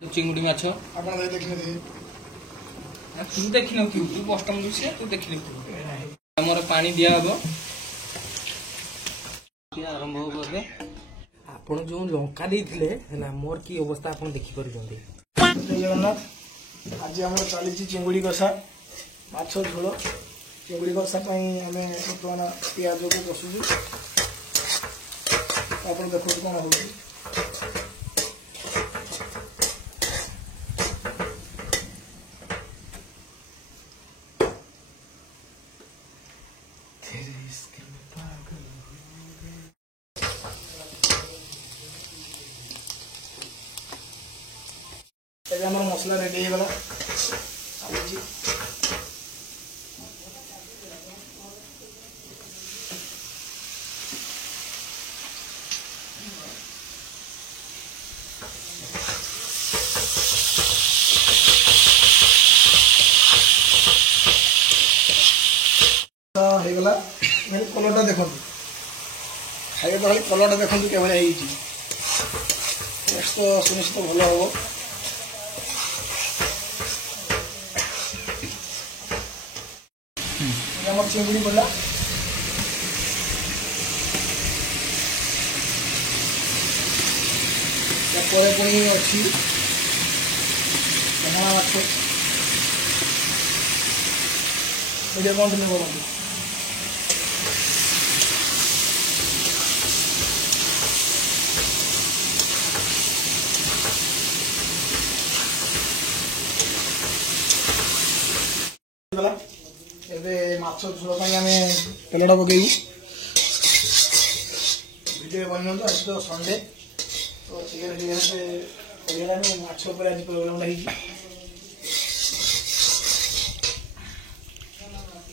चिंगुड़ी माछ तू देख तू बसटम दुसिया तू देख मोर पानी दिया हम आरंभ हो आपण जो लंका देइथिले हला मोर की अवस्था आपण देखि परजोंदी। जय जगन्नाथ। आज आम चली चिंगुड़ी कषा माछ झोल चिंगुड़ी कषा आम बर्तमान पिज को कषुचु आप देखो कौन हो मसला रेडी हो गला कलरटा देखो खाଇବା कलरटा देखो केवल तो सुनिश्चित भल हम चिंगुड़ी पड़ा पुणी अच्छी पहला माछ मुझे कौन नहीं बोला माछ झोल आम तेलटा पकईबू भिडियो बन आज तो संडे तो चिकेन माछ आज प्रोग्राम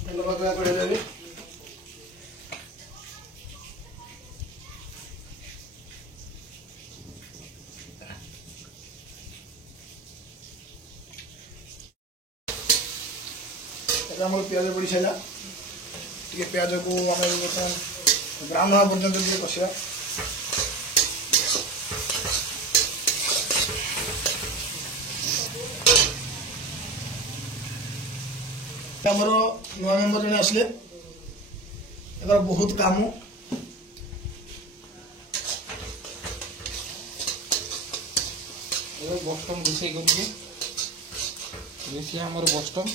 तेल पकड़ा कड़े आम पिज पड़ सारा टे पिज को आम ब्राउन हवा पर्यटन कषा आमर नुआ मेम्बर जन आसले बहुत काम बस्टम रोषे कर बस्टम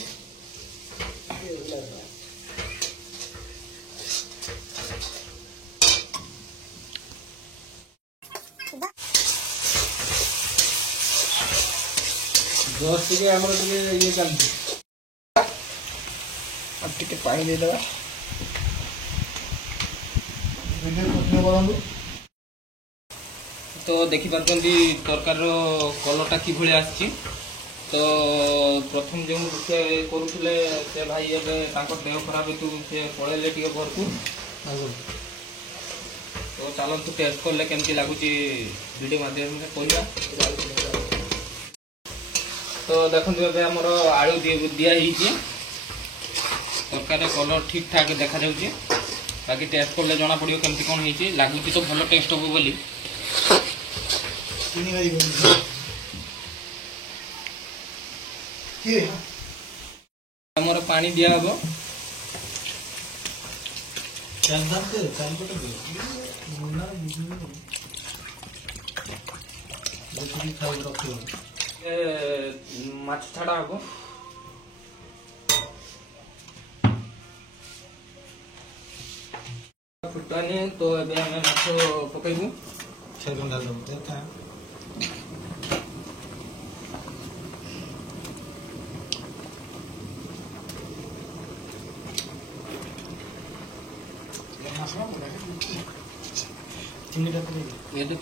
जस्ट ये चलती अब टे पानी देदेगा तो देखिपार तरकार कलरटा कि तो प्रथम जो करुले से भाई एवं देह खराब हेतु से पड़े टे भरपूर तो चलतु टेस्ट कले केमती लगुच वीडियो माध्यम कहला तो देखते ए आमर आलू दिखाई तरकारी कलर ठीक ठाक देखा जाऊँगी बाकी टेस्ट कले जना पड़ो केमती कौन हो लगुच तो भल टेस्ट हम बोली आमर पानी दिया हम माछ छाड़ा हम फुटानी तो ए माछ पकईबू ये तो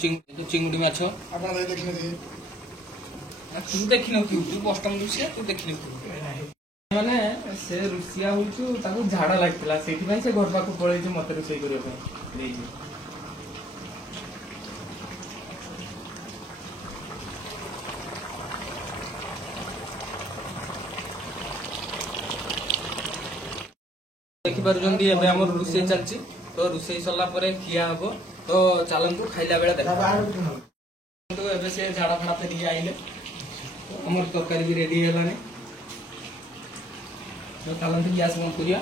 चिंगुड़ी माछ तू देख तू बसटम दुसिया तू देख माने से रुसिया होचु ताको झाड़ा लागतला सेठी भाई से घर पाको पळै जे मते रोसई करियो पे देई देखि पारुजंदी एबे हमर रुसई चलची तो रुसई सरला परे खिया हबो तो चलंतु खाइला बेला देखा तो एबे से झाड़ा फाड़ा फेरी आइले ଆମର ତରକାରୀ ବି ରେଡି ହେଲାଣି। ଚାଲନ୍ତୁ ଗ୍ୟାସ୍ ବନ୍ଦ କରିବା।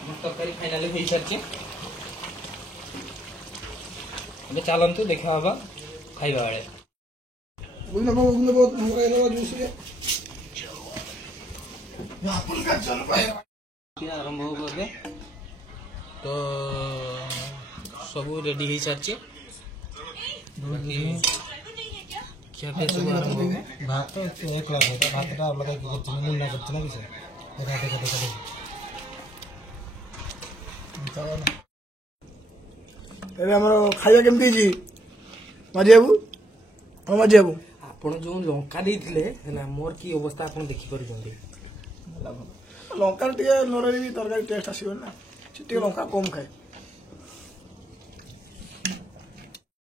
ଆମର ତରକାରୀ ଫାଇନାଲି ହେଇସାରିଛି। ଏବେ ଚାଲନ୍ତୁ ଦେଖା ହବା ଖାଇବା ବେଳେ। ଆରମ୍ଭ ହବ ଏବେ। ତ ସବୁ ରେଡି ହେଇସାରିଛି। ଖିଆପିଆ ସବୁ ଆରମ୍ଭ ହବ। ଭାତ ଭାତଟା ଅଲଗା କି କରୁଛି ମୁନା କରୁଛି ନା କିଛି ଏବେ ଆମର ଖାଇବା କେମିତି ହେଇଛି ମାଝି ବାବୁ? ହଁ ମାଝି ବାବୁ, ଆପଣ ଯୋଉ ଲଙ୍କା ଦେଇଥିଲେ ହେଲା ମୋର କି ଅବସ୍ଥା ଆପଣ ଦେଖିପାରୁଛନ୍ତି। ଲଙ୍କା ଟିକେ ନ ରହିଲେ ବି ତରକାରୀ ଟେଷ୍ଟ ଆସିବନି ନା, ସେ ଟିକେ ଲଙ୍କା କମ୍ ଖାଏ।